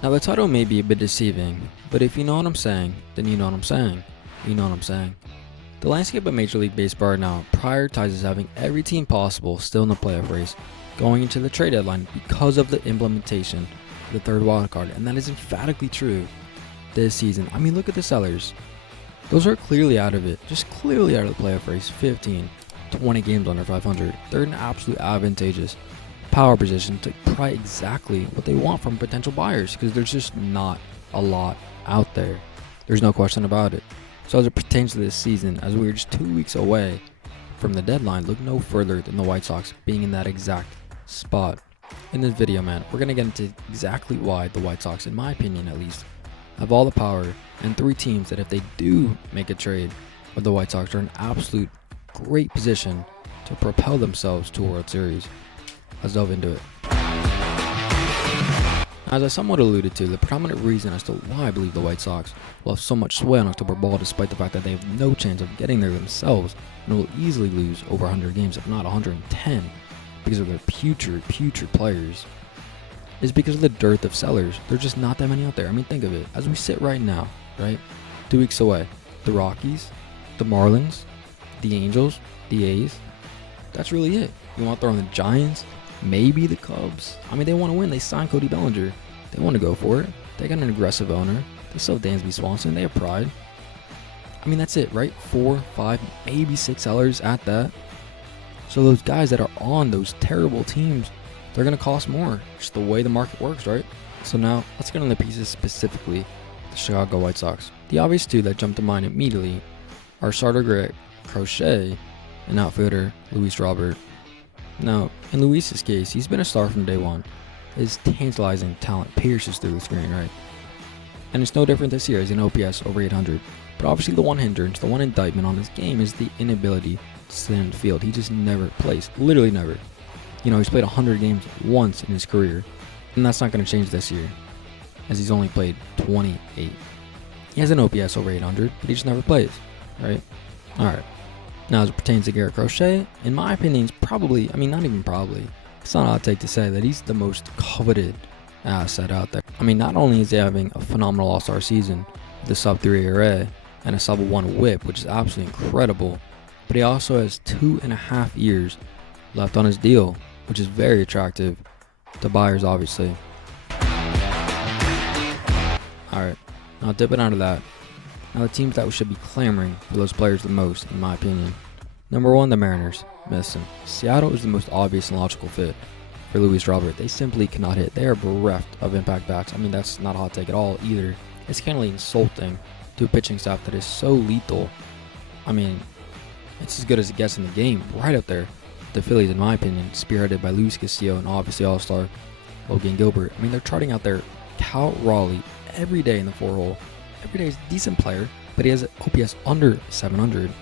Now the title may be a bit deceiving, but if you know what I'm saying, then you know what I'm saying. You know what I'm saying. The landscape of Major League Baseball right now prioritizes having every team possible still in the playoff race going into the trade deadline because of the implementation of the third wild card, and that is emphatically true this season. I mean, look at the Sellers. Those are clearly out of it, just clearly out of the playoff race. 15, 20 games under 500. They're in an absolute advantageous power position to try exactly what they want from potential buyers because there's just not a lot out there. There's no question about it. So as it pertains to this season, as we are just 2 weeks away from the deadline, look no further than the White Sox being in that exact spot. In this video, man, we're going to get into exactly why the White Sox, in my opinion at least, have all the power and three teams that if they do make a trade with the White Sox are in absolute great position to propel themselves to a World Series. Let's delve into it. As I somewhat alluded to, the predominant reason as to why I believe the White Sox will have so much sway on October ball despite the fact that they have no chance of getting there themselves and will easily lose over 100 games, if not 110, because of their putrid players, is because of the dearth of sellers. There's just not that many out there. I mean, think of it. As we sit right now, right? 2 weeks away, the Rockies, the Marlins, the Angels, the A's. That's really it. You want to throw in the Giants? Maybe the Cubs. I mean, they want to win. They signed Cody Bellinger. They want to go for it. They got an aggressive owner. They still have Dansby Swanson. They have pride. I mean, that's it, right? 4, 5, maybe 6 sellers at that. So those guys that are on those terrible teams, they're going to cost more. Just the way the market works, right? So now, let's get on the pieces specifically the Chicago White Sox. The obvious two that jump to mind immediately are starter Garrett Crochet and outfielder Luis Robert. Now, in Luis's case, he's been a star from day one. His tantalizing talent pierces through the screen, right? And it's no different this year as an OPS over 800. But obviously the one hindrance, the one indictment on his game is the inability to stay in the field. He just never plays. Literally never. You know, he's played 100 games once in his career. And that's not going to change this year, as he's only played 28. He has an OPS over 800, but he just never plays, right? Alright. Now, as it pertains to Garrett Crochet, in my opinion, he's probably, I mean, not even probably, it's not an odd take to say that he's the most coveted asset out there. I mean, not only is he having a phenomenal all-star season with a sub-3 ERA and a sub-1 whip, which is absolutely incredible, but he also has 2.5 years left on his deal, which is very attractive to buyers, obviously. Alright, now dipping out of that. Now the teams that should be clamoring for those players the most, in my opinion. Number 1, the Mariners. Listen, Seattle is the most obvious and logical fit for Luis Robert. They simply cannot hit. They are bereft of impact bats. I mean, that's not a hot take at all either. It's kind of insulting to a pitching staff that is so lethal. I mean, it's as good as it gets in the game, right up there. The Phillies, in my opinion, spearheaded by Luis Castillo and obviously all-star Logan Gilbert. I mean, they're charting out their Cal Raleigh every day in the 4-hole. Every day is a decent player, but he has an OPS under 700.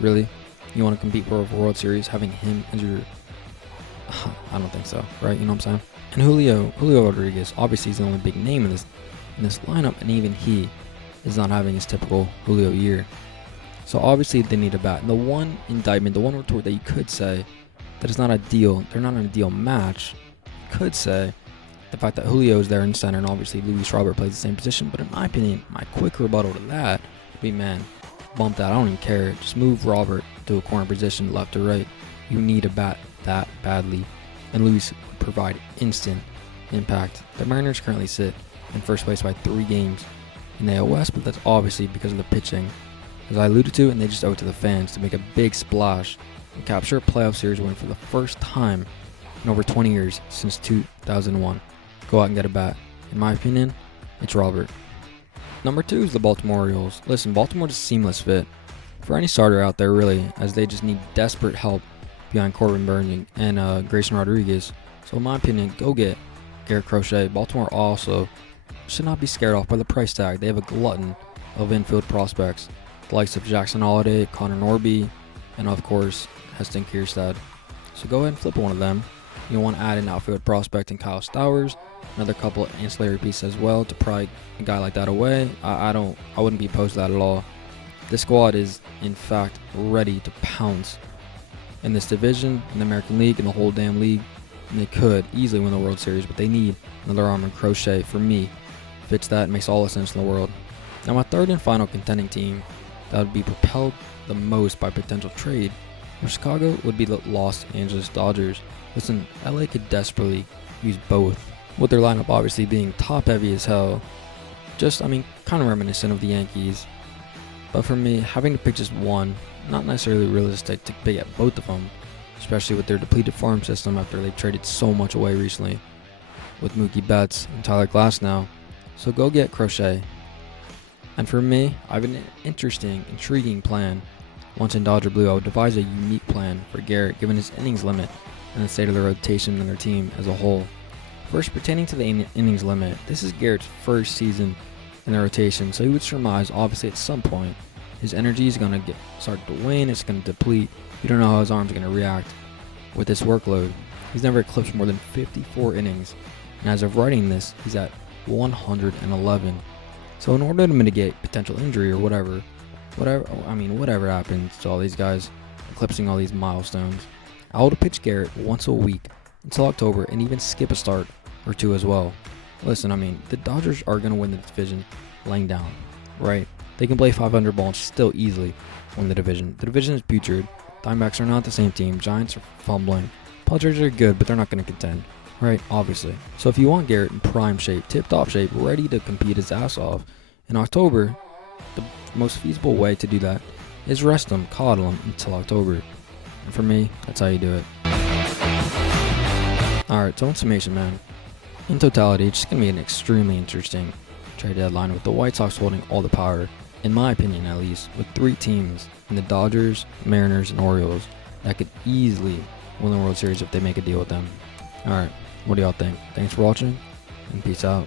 Really? You want to compete for a World Series having him as your... I don't think so, right? You know what I'm saying? And Julio Rodriguez, obviously he's the only big name in this lineup, and even he is not having his typical Julio year. So obviously they need a bat. And the one indictment, the one retort that you could say that is not ideal, they're not an ideal match, you could say the fact that Julio is there in center and obviously Luis Robert plays the same position. But in my opinion, my quick rebuttal to that would be, man, bump that. I don't even care. Just move Robert to a corner position, left or right. You need a bat that badly. And Luis would provide instant impact. The Mariners currently sit in first place by 3 games in the AL West, but that's obviously because of the pitching, as I alluded to, and they just owe it to the fans to make a big splash and capture a playoff series win for the first time in over 20 years since 2001. Go out and get a bat. In my opinion, it's Robert. Number 2 is the Baltimore Orioles. Listen, Baltimore's a seamless fit for any starter out there, really, as they just need desperate help behind Corbin Burns and Grayson Rodriguez. So in my opinion, go get Garrett Crochet. Baltimore also should not be scared off by the price tag. They have a glutton of infield prospects, the likes of Jackson Holliday, Connor Norby, and of course, Heston Kierstad. So go ahead and flip one of them. You'll want to add an outfield prospect in Kyle Stowers, another couple of ancillary pieces as well to pry a guy like that away. I wouldn't be opposed to that at all. This squad is, in fact, ready to pounce in this division, in the American League, in the whole damn league. And they could easily win the World Series, but they need another arm in Crochet, for me, fits that and makes all the sense in the world. Now my third and final contending team that would be propelled the most by potential trade for Chicago would be the Los Angeles Dodgers. Listen, LA could desperately use both, with their lineup obviously being top heavy as hell. Kind of reminiscent of the Yankees. But for me, having to pick just one, not necessarily realistic to pick at both of them, especially with their depleted farm system after they've traded so much away recently with Mookie Betts and Tyler Glasnow. So go get Crochet. And for me, I have an interesting, intriguing plan. Once in Dodger Blue, I would devise a unique plan for Garrett given his innings limit and the state of the rotation and their team as a whole. First, pertaining to the innings limit, this is Garrett's first season in the rotation, so he would surmise obviously at some point his energy is going to start to wane, it's going to deplete. You don't know how his arm's going to react with this workload. He's never eclipsed more than 54 innings, and as of writing this, he's at 111. So in order to mitigate potential injury or whatever happens to all these guys eclipsing all these milestones, I will pitch Garrett once a week until October and even skip a start or two as well. Listen, the Dodgers are going to win the division laying down, right? They can play 500 ball and still easily win the division. The division is putrid. Diamondbacks are not the same team. Giants are fumbling. Padres are good, but they're not going to contend, right? Obviously. So if you want Garrett in prime shape, tip-top shape, ready to compete his ass off in October, the most feasible way to do that is rest him, coddle him until October. And for me, that's how you do it. Alright, so in summation, man. In totality, it's just going to be an extremely interesting trade deadline with the White Sox holding all the power, in my opinion at least, with three teams in the Dodgers, Mariners, and Orioles that could easily win the World Series if they make a deal with them. Alright, what do y'all think? Thanks for watching, and peace out.